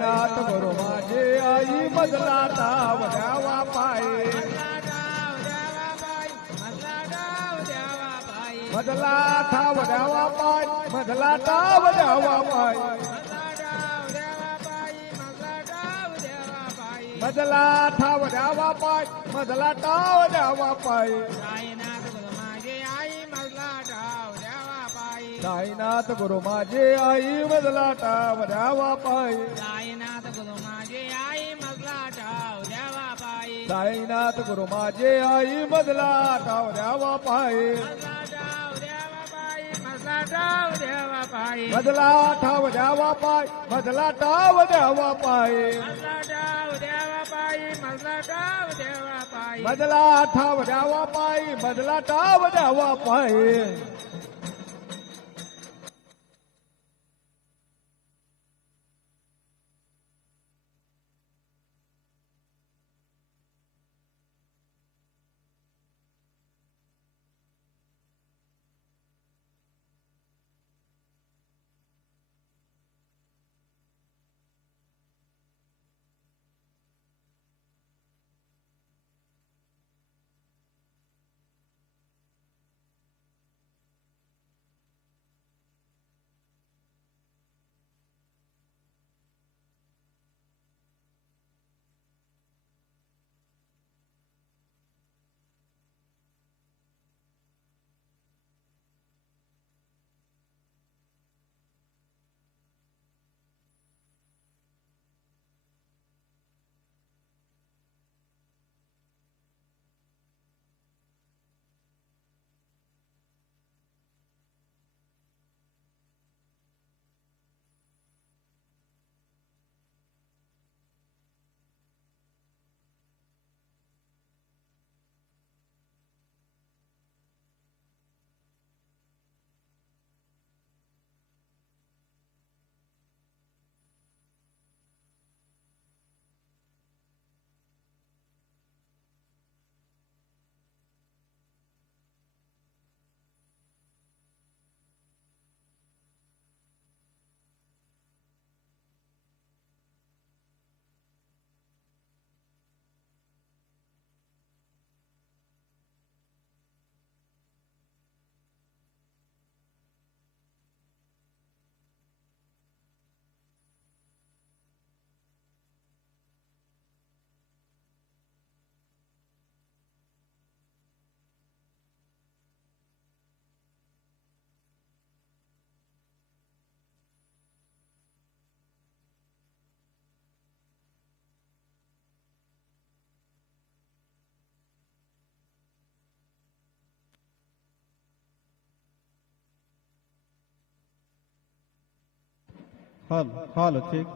साईनाथ गुरु माझे आई मधला डाव द्यावा पाये मधला ठाव द्यावा पाय मधला डाव द्यावा पाय मधला ठाव द्यावा पाय मधला डाव द्यावा पाय साईनाथ गुरु माझे आई मधला डाव द्यावा पाय साईनाथ गुरु माझे आई मधला डाव द्यावा पाय मधला ठाव द्यावा पाय मधला डाव द्यावा पाय मधला ठाव द्यावा पाय मधला डाव द्यावा पाय हॉल ठीक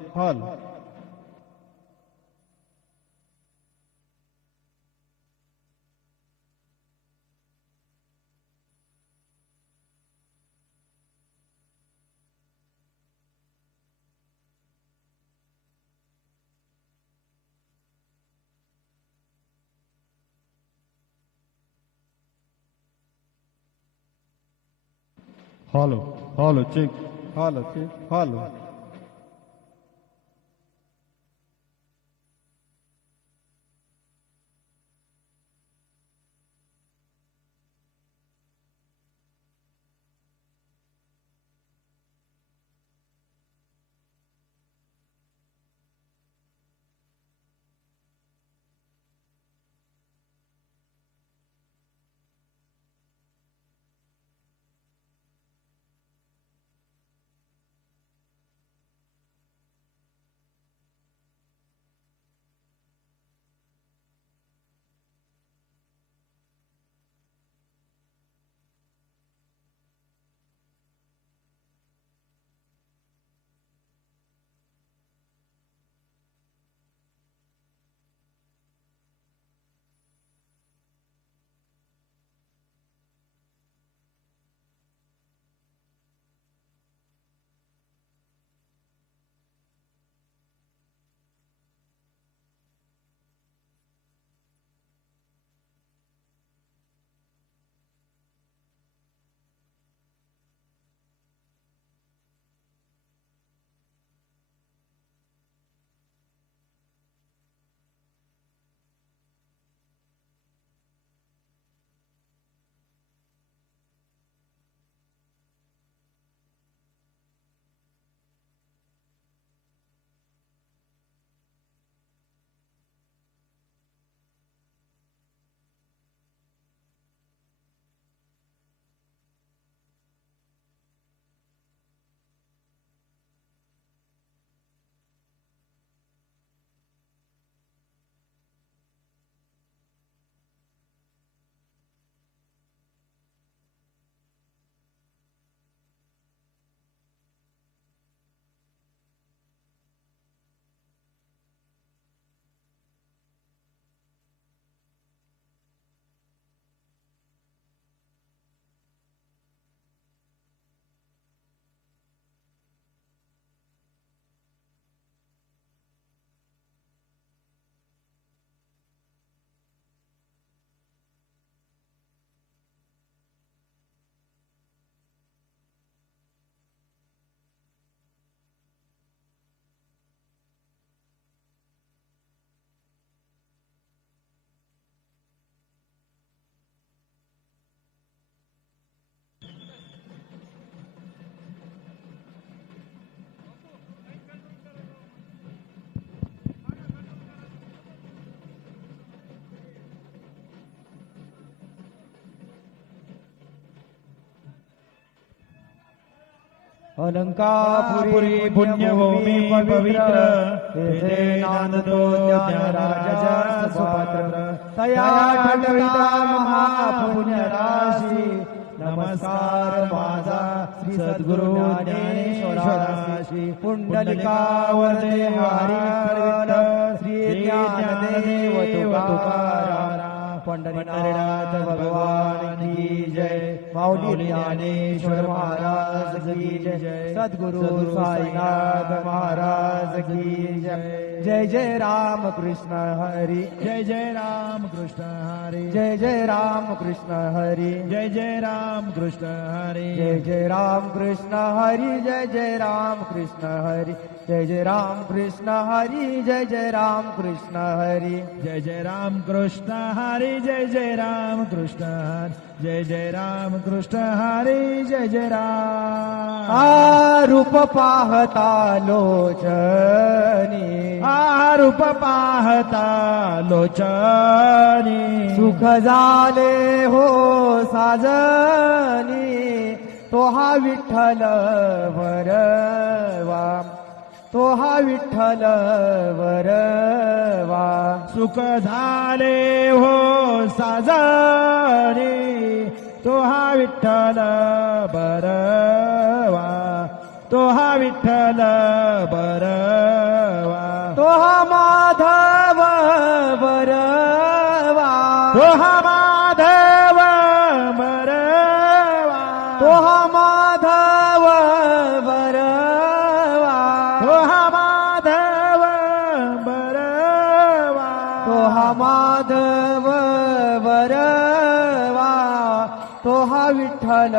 हॉल हॉल ठीक हॉल ठीक हॉल अलंकापुरी पुण्यभूमी पवित्र तेथे नांदतो ज्ञानराजा सुपात्र तया ठविता महापुण्य राशी नमस्कार माझा श्री सद्गुरु ज्ञानेश्वराशी पुंडलिकावरदे हरी श्री ज्ञानदेव तुकाराम पंढरीनाथ भगवान की जय माऊली ज्ञानेश्वर महाराज की जय सद्गुरु साईनाथ महाराज की जय जय जय राम कृष्ण हरी जय जय राम कृष्ण हरी जय जय राम कृष्ण हरी जय जय राम कृष्ण हरी जय जय राम कृष्ण हरी जय जय राम कृष्ण हरी जय जय राम कृष्ण हरी जय जय राम कृष्ण हरी जय जय राम कृष्ण हरी जय जय राम कृष्ण हरी जय जय राम कृष्ण हरी जय जय राम रूप पाहता लोचनी रूप पाहता लोचनी सुख झाले हो साजनी तो हा विठ्ठल वरवा तो हा विठ्ठल वरवा सुख झाले हो साजरे तो हा विठ्ठल बरवा तो हा विठ्ठल बरवा तो हा माधव वरवा तो हा माधव बरवा तो हा माधव वरवा तो हा माधव बरवा तो हा माधव वरवा तो हा विठ्ठल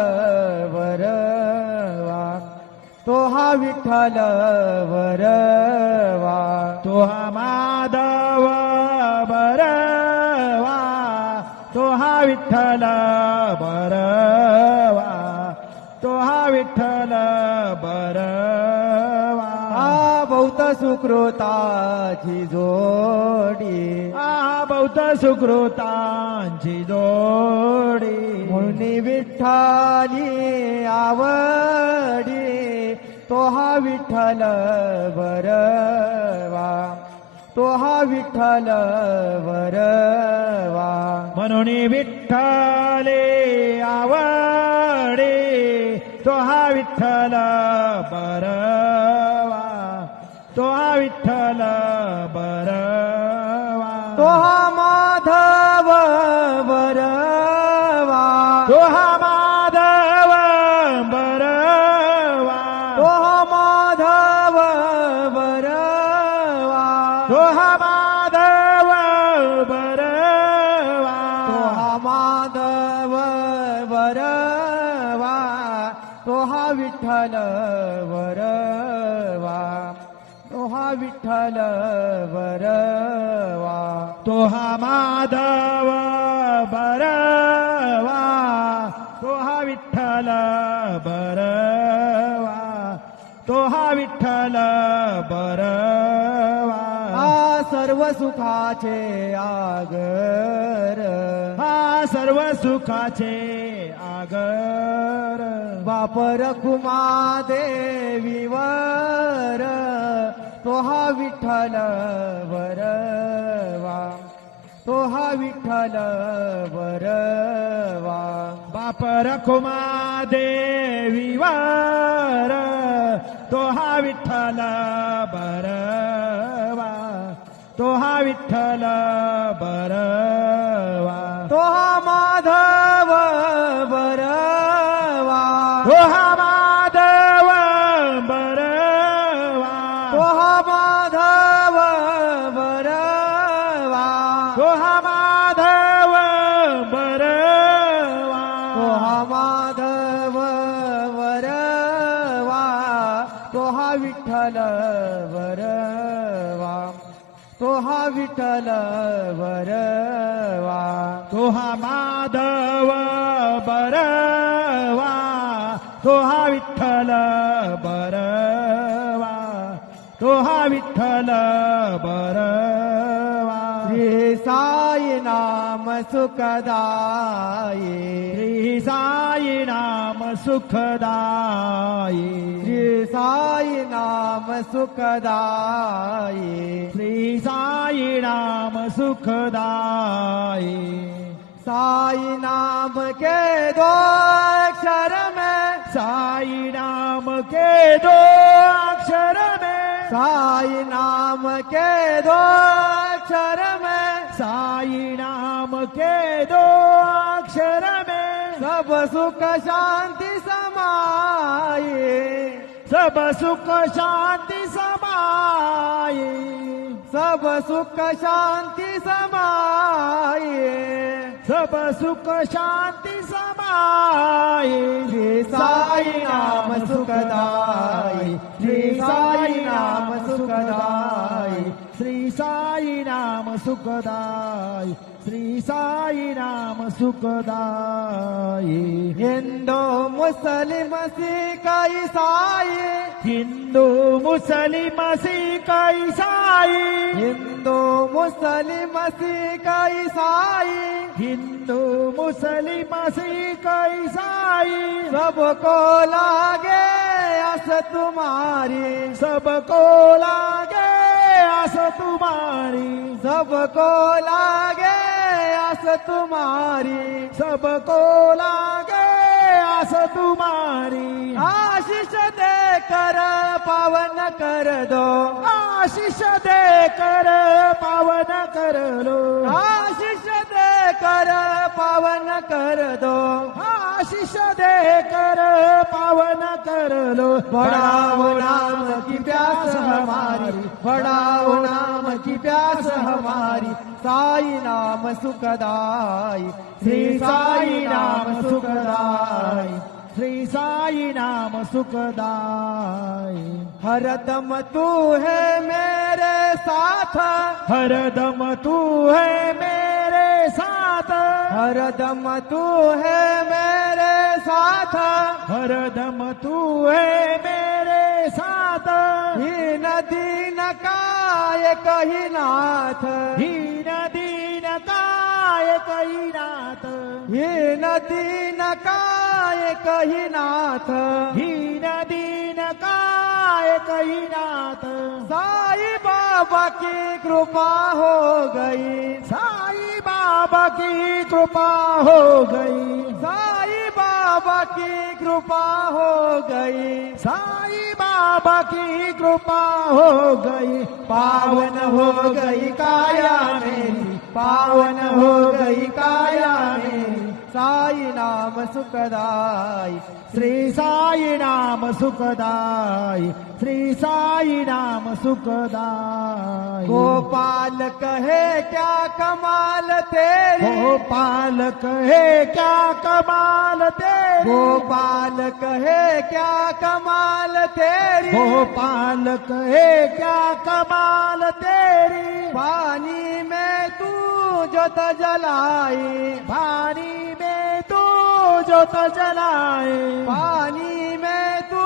वरवा तो हा विठ्ठल वरवा तो हा माधव बरवा तो हा विठ्ठल बरवा तो हा विठ्ठल बरवा बहुत सुकृताची जोडी बहुत सुकृतांची जोडी म्हणून विठ्ठली आवडी तो हा विठ्ठल वरवा तो हा विठ्ठल वरवा म्हणून विठ्ठले आवडे तो हा विठ्ठल बरवा तो हा विठ्ठल बरवा तो हा माधव वरवा तो हा माधव बरवा तो हा माधव वरवा तो हा माधव बरवा तो हा माधव वरवा तो हा विठ्ठल वरवा तो हा विठ्ठल वरवा तो हा माधव बरवा तो हा विठ्ठल बरवा तो हा विठ्ठल बरवा सर्व सुखाचे आगर सर्व सुखाचे आगर बापर कुमा देवीवर तो हा विठ्ठल वरवा तो हा विठ्ठल वरवा बाप रखुमा देवीवर तो हा विठ्ठल बरवा तो हा विठ्ठल बरवा तो हा माधव वरवा तो हा माधव बरवा तो हा माधव वरवा तो हा माधव बरवा तो हा माधव वरवा तो हा विठ्ठल वरवा तो हा विठ्ठल वरवा तो हा माधव बरवा तो हा विठ्ठल बरवा तो हा विठ्ठल बरवा श्री साई नाम सुखदाये श्री साई नाम सुखदायी श्री साई नाम सुखदाये श्री साई नाम सुखदायी साई नाम के दो अक्षर में साई नाम के दो अक्षर में साई नाम के दो अक्षर में साई नाम के दो अक्षर में सब सुख शांति समाये सब सुख शांति समाये सब सुख शांति समाये सब सुख शांति समाये श्री साई नाम सुखदाई श्री साई नाम सुखदाई श्री साई नाम सुखदाई श्री साई नाम सुखदाई हिंदू मुस्लिम सिख ईसाई हिंदू मुस्लिम सिख ईसाई हिंदू मुस्लिम सिख ईसाई हिंदू मुस्लिम सिख ईसाई सबको लागे आस तुम्हारी सबको लागे आस तुम्हारी सबको लागे आस तुम्हारी सबको लागे आस तुम्हारी आशीष देकर पावन कर दो आशीष देकर पावन कर लो आशीष देकर पावन कर दो आशीष देकर पावन कर लो बढ़ाओ नाम की प्यास हमारी बढ़ाओ नाम की प्यास हमारी साई नाम सुखदाई श्री साई नाम सुखदाई श्री साई नाम सुखदाई हरदम तू है मेरे साथ हरदम तू है मेरे साथ हरदम तू है मेरे साथ हरदम तू है मेरे साथ ही नदी न काय कही नाथ हीन दीन काय कही नाथ ही नदी न काय कही नाथ हीन दीन काय कही नाथ साई बाबा की कृपा हो गई साई बाबा की कृपा हो गई साई बाबा की कृपा हो गई साई बाबा की कृपा हो गई पावन हो गई काया मेरी पावन हो गई काया मेरी साई नाम सुखदाई श्री साई नाम सुखदाई श्री साई नाम सुखदाई गोपाल कहे क्या कमाल तेरी गोपाल कहे क्या कमाल तेरी गोपाल कहे क्या कमाल तेरी गोपाल कहे क्या कमाल तेरी पानी में तू जोत जलाई पानी में तू जोत जलाए पानी में तू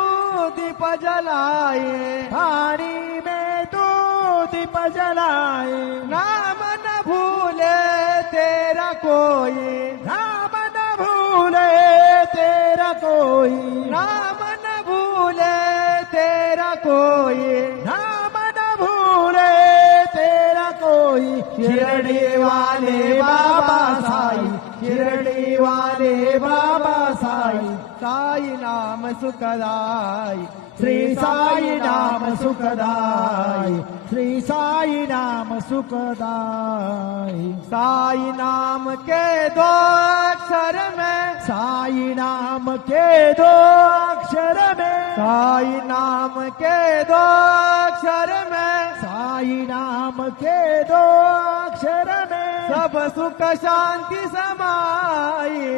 दीप जलाए पानी में तू दीप जलाए नाम न भूले तेरा कोई नाम न भूले तेरा कोई नाम न भूले तेरा कोई नाम न भूले तेरा कोई शिरडी वाले बाबा साई शिरडी वाले बाबा साई साई नाम सुखदाई श्री साई नाम सुखदाई श्री साई नाम सुखदाई साई नाम के दो अक्षर में साई नाम के दो अक्षर में साई नाम के दो अक्षर में साई नाम के दो अक्षर में सब सुख शांति समाये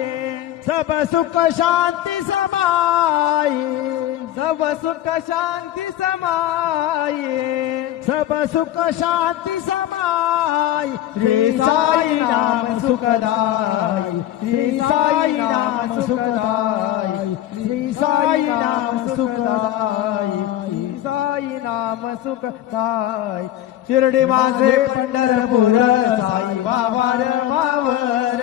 सब सुख शांति समाये सब सुख शांति समाये सब सुख शांति समाये श्री साई नाम सुखदाई श्री साई नाम सुखदाई श्री साई नाम सुखदाई श्री साई नाम नाम सुखदाय शिर्डी माझे पंढरपूर साई बाबार मावर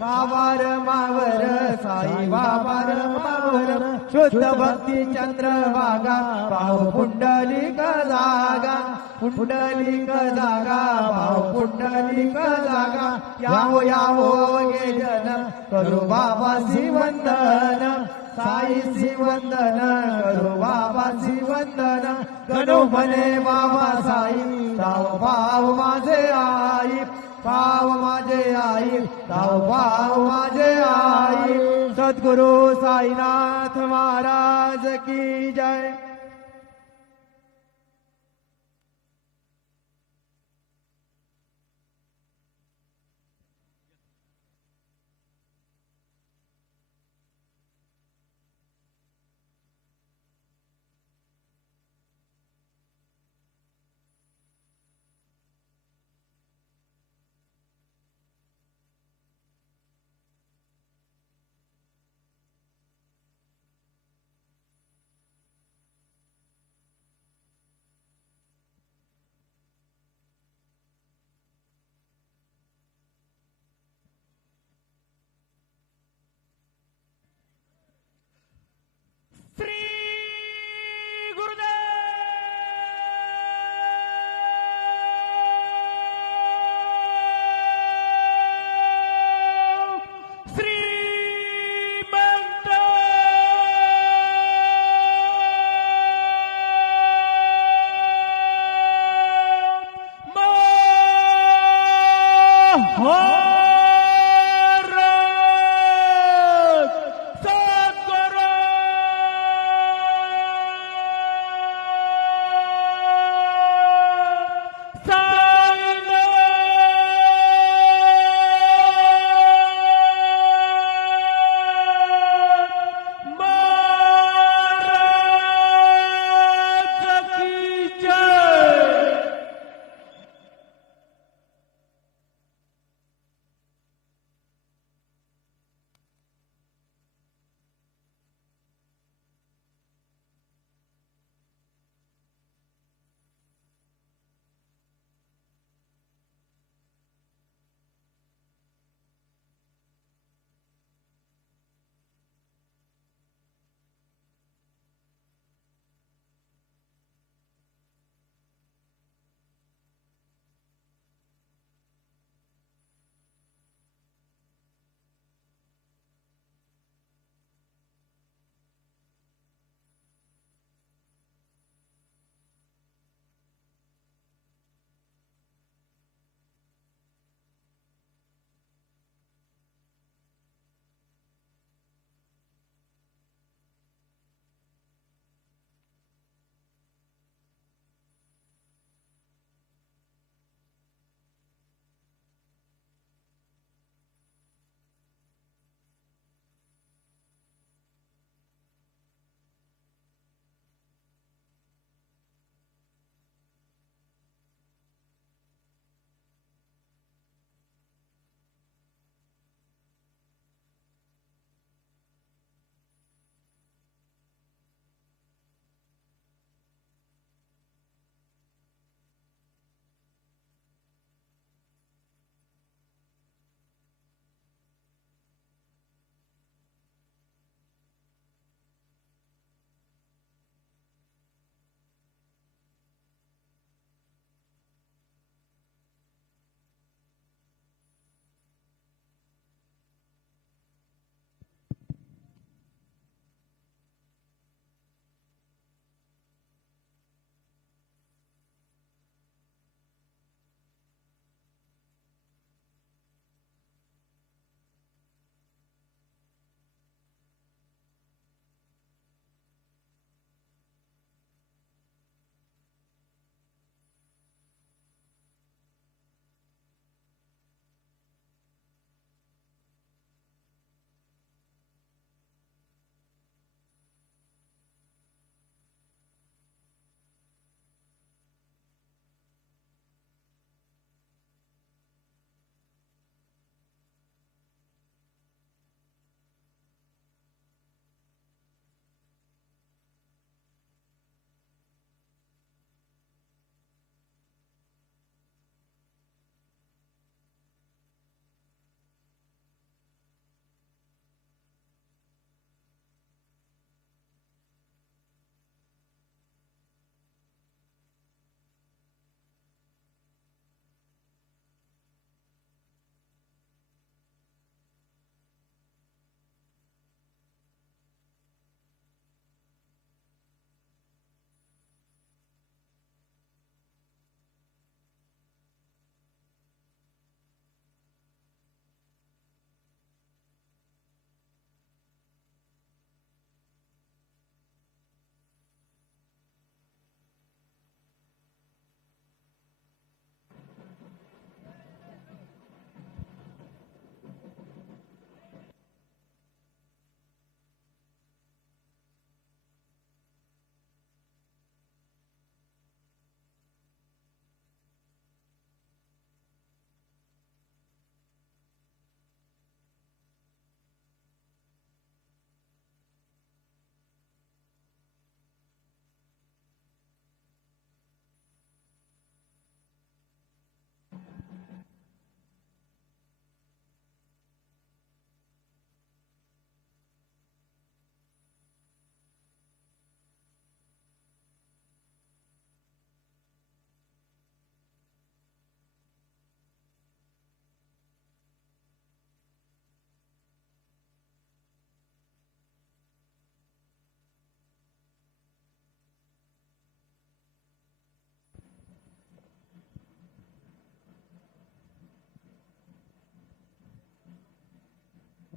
बाबार मावर साई बाबार मावर शुद्ध भक्ती चंद्रभागा पाव पुंडलिक जागा पुंडलिक जागा पाव पुंडलिक जागा याहो गे जन करू बाबासी वंदन साईसी वंदन करू बाबासी वंदन गणू म्हणे बाबा साई ताव पाव माझे आई पाव माझे आई ताव पाव माझे आई सद्गुरु साईनाथ महाराज की जय.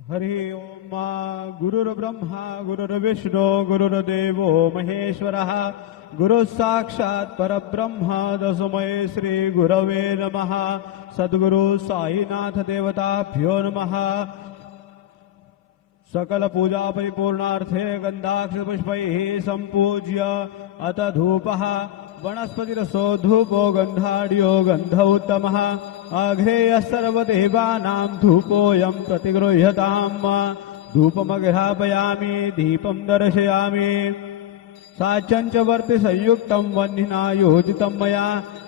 हरि ओम गुरुर्ब्रह्मा गुरुर्विष्णु गुरुर्देवो महेश्वरः गुरु साक्षात् परब्रह्म तस्मै श्री गुरवे नमः। सद्गुरु साईनाथ देवताभ्यो नमः। सकल पूजा परिपूर्णार्थे गंधाक्ष पुष्पैः संपूज्य अत धूपः वनस्पतिरसो धूपो गंधाढ्यो गंध उत्तमः अघ्रेयः सर्वदेवानां धूपोऽयं प्रतिगृह्यताम्। धूपमग्रापयामि दीपं दर्शयामि साच्यं च वर्ति संयुक्तं वह्निना योजितं मया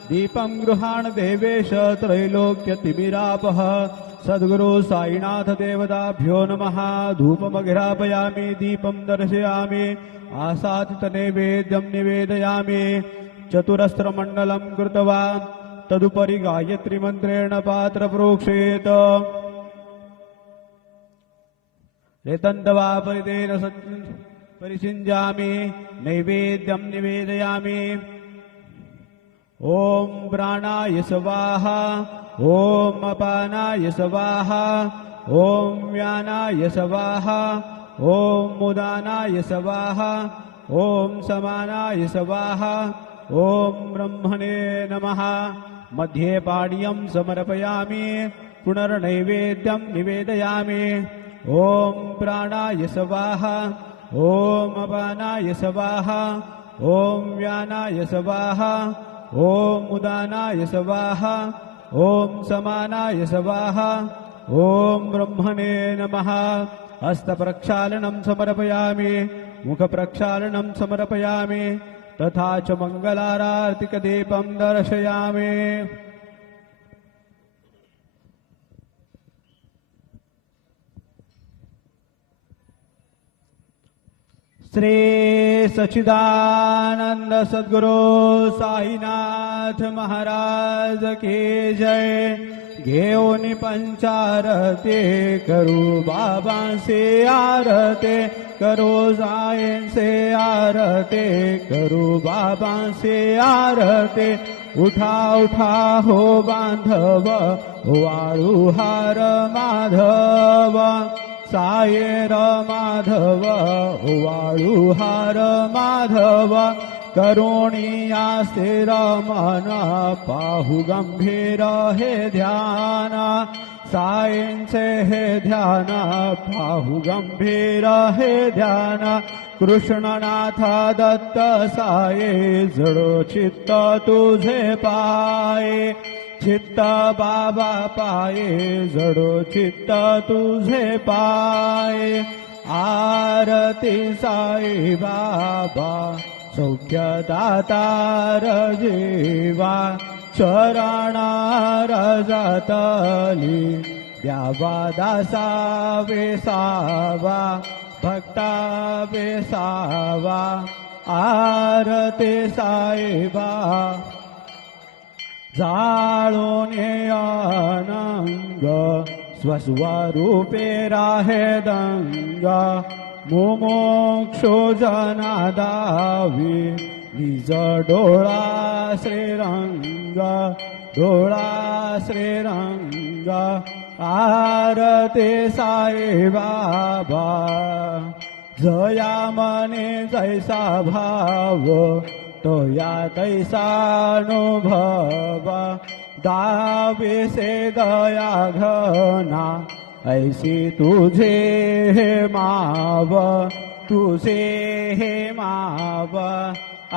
दीपं गृहाण देवेश त्रैलोक्यतिमिरापः। सद्गुरु साईनाथ देवताभ्यो नमः। धूपमग्रापयामि दीपं दर्शयामि आसादितनैवेद्यं निवेदयामि। चतुरस्रमण्डलं कृत्वा तदुपरि गायत्रीमन्त्रेण पात्र प्रोक्षेत रेतन्दवा परितेन परिषिञ्जामि नैवेद्यं निवेदयामि। ॐ प्राणाय स्वाहा ॐ अपानाय स्वाहा ॐ व्यानाय स्वाहा ॐ उदानाय स्वाहा ॐ समानाय स्वाहा ॐ ब्रह्मणे नमः। मध्ये पाणीयं समर्पयामि पुनर्नैवेद्यं निवेदयामि। ॐ प्राणाय स्वाहा ॐ अपानाय स्वाहा ॐ व्यानाय स्वाहा ॐ उदानाय स्वाहा ॐ समानाय स्वाहा ॐ ब्रह्मणे नमः। हस्तप्रक्षालनं समर्पयामि मुखप्रक्षालनं समर्पयामि तथा च मङ्गलारार्तिकदीपं दर्शयामि। श्री सच्चिदानंद सद्गुरु साईनाथ महाराज की जय। घेऊन पंचारते करू बाबा से आरते करो साईं से आरते करू बाबा से आरते। उठा उठा हो बांधव वाळू हार माधव सायेर माधव वाळू हार माधव। करुणिया स्थिर मन पाहु गंभीर हे ध्यान साईंचे हे ध्यान पाहु गंभीर हे ध्यान। कृष्णनाथ दत्त साये जडो चित्त तुझे पाये चित्त बाबा पाये जडो चित्त तुझे पाये। आरती साई बाबा सौख्यदातार जीवा चरणार जातली द्यावा दासा वेसावा भक्ता वेसावा। आरती साईबा जाळून अनंग स्वस्वरूपे राहे दंग। मुमुक्षु जना दावी निज डोळा श्रीरंग डोळा श्रीरंग। आरती साई बाबा जया मने जैसा भाव तोया तैसानुभव। दावे से दया घना ऐसी तुझे हे माव तुझे हे माव।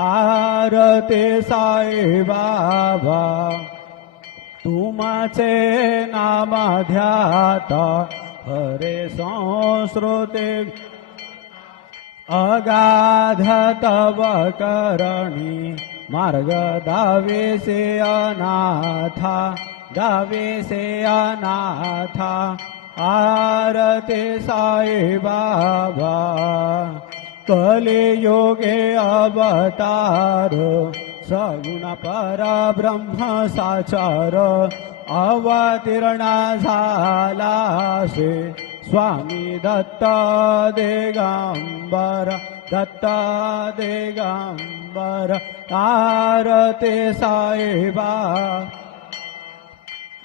आरती साई बाबा तुमचे नाम ध्यात हरे संस्कृते अगाध तव करणी मार्ग दावे से अनाथा दावे से अनाथा। आरती साई बाबा कलियुगे अवतार सगुण परब्रह्म साचार अवतीर्णा झाला से स्वामी दत्त दिगंबर दत्त दिगंबर। आरती साई बाबा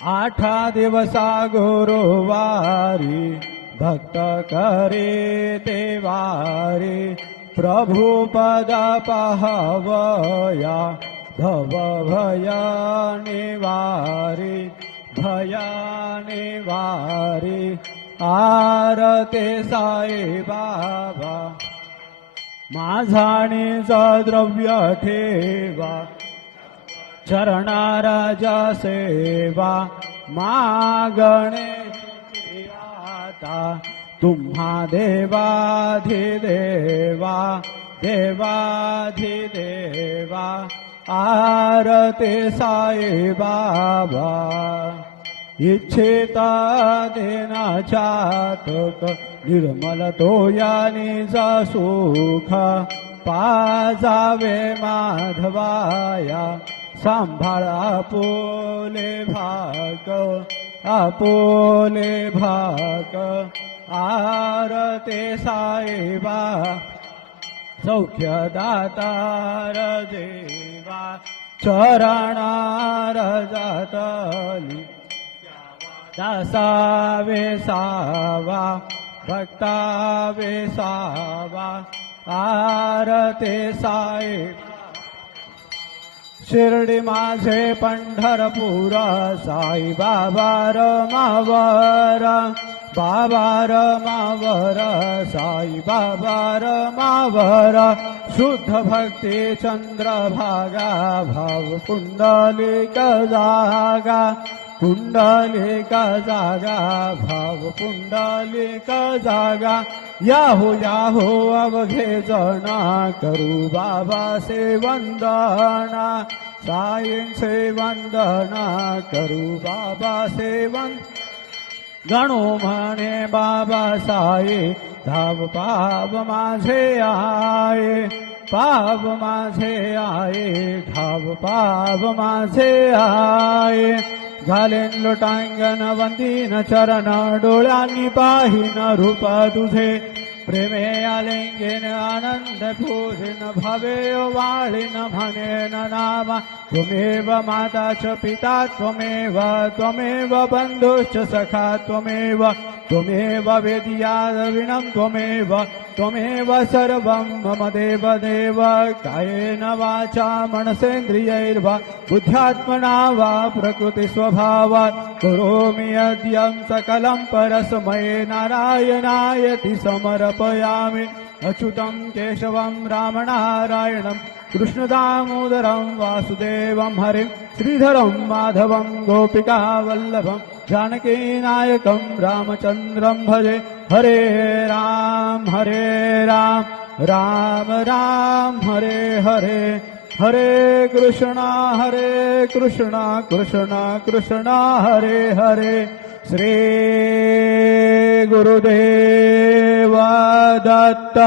8 दिवसा गुरुवारी भक्त करे ते वारे प्रभु पद पहवया भव भय निवारे भय निवारे आरते साई बाबा माझाणीचा द्रव्य ठेवा चरणाराजा सेवा मागणे आता तुम्हा देवाधिदेवा देवाधिदेवा आरते साई बाबा इच्छिता देना चातक निर्मल तो यानीचा सुख पाजावे माधवाया सांभाळ आपोले भाग आरते साईबा सौख्यदातार देवा चरणार जातली दासावे सावा भक्तावे सावा आरते साई शिर्डी माझे पंढरपूर साई बाबा रमावर बाबा रमावर साई बाबा रमावर शुद्ध भक्ती चंद्रभागा भाव पुंडलिक जागा पुंडलिक जागा भाव पुंडलिक जागा याहो याहो अवघे जना करू बाबा से वंदना साईंचे वंदना करू बाबा से गणो म्हणे बाबा साई धाव पाव माझे आये पाव माझे आये धाव पाव माझे आये घालेन लोटांगण वंदीन चरण डोळ्यांनी पाहिन रूप तुझे प्रेमे आलिंगेन आनंद पूजिन भवे वाळीन म्हणेन नामा त्वमेव माता च पिता त्वमेव त्वमेव बंधुश्च सखा त्वमेव त्वमेव वेदिया द्रविणं त्वमेव त्वमेव सर्वं मम देव देव कायेन वाचा मनसेन्द्रियैर्वा बुद्ध्यात्मना वा प्रकृतिस्वभावात् करोमि यद्यं सकलं परस्मै नारायणायति समर्पयामि अच्युतं केशवं रामनारायणं कृष्णदामोदरं वासुदेवं हरिं श्रीधरं माधवं गोपिकावल्लभं जानकीनायकं रामचन्द्रं भजे हरे Ram Ram Ram Hare Hare Hare Krishna Krishna Krishna Hare Hare Shri Gurudev Datta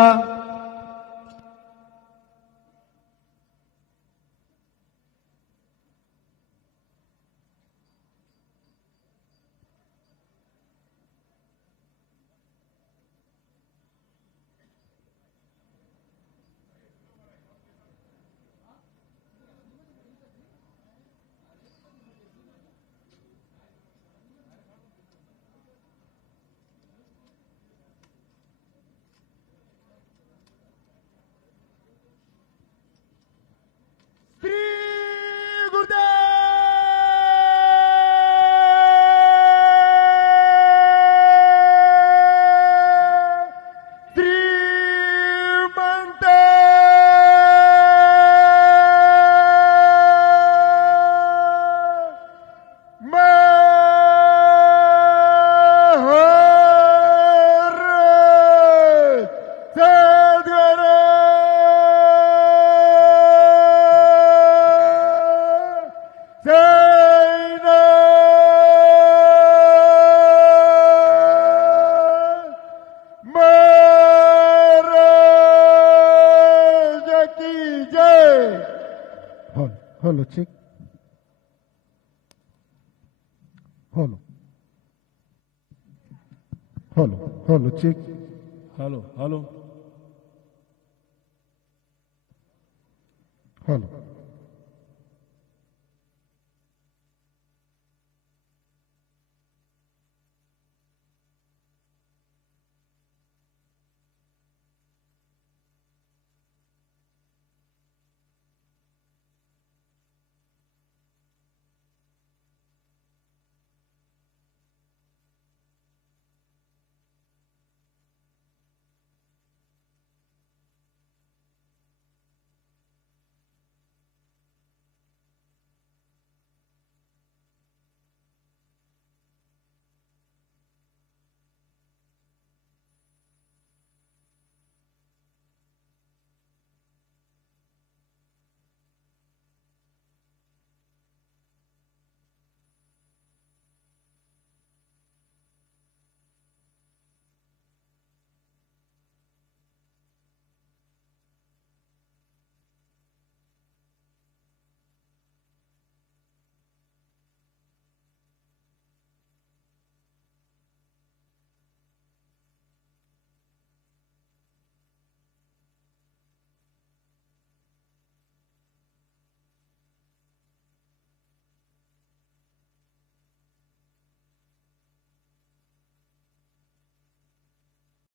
Hello, check. Hello. Hello, check. Hello hello Hello.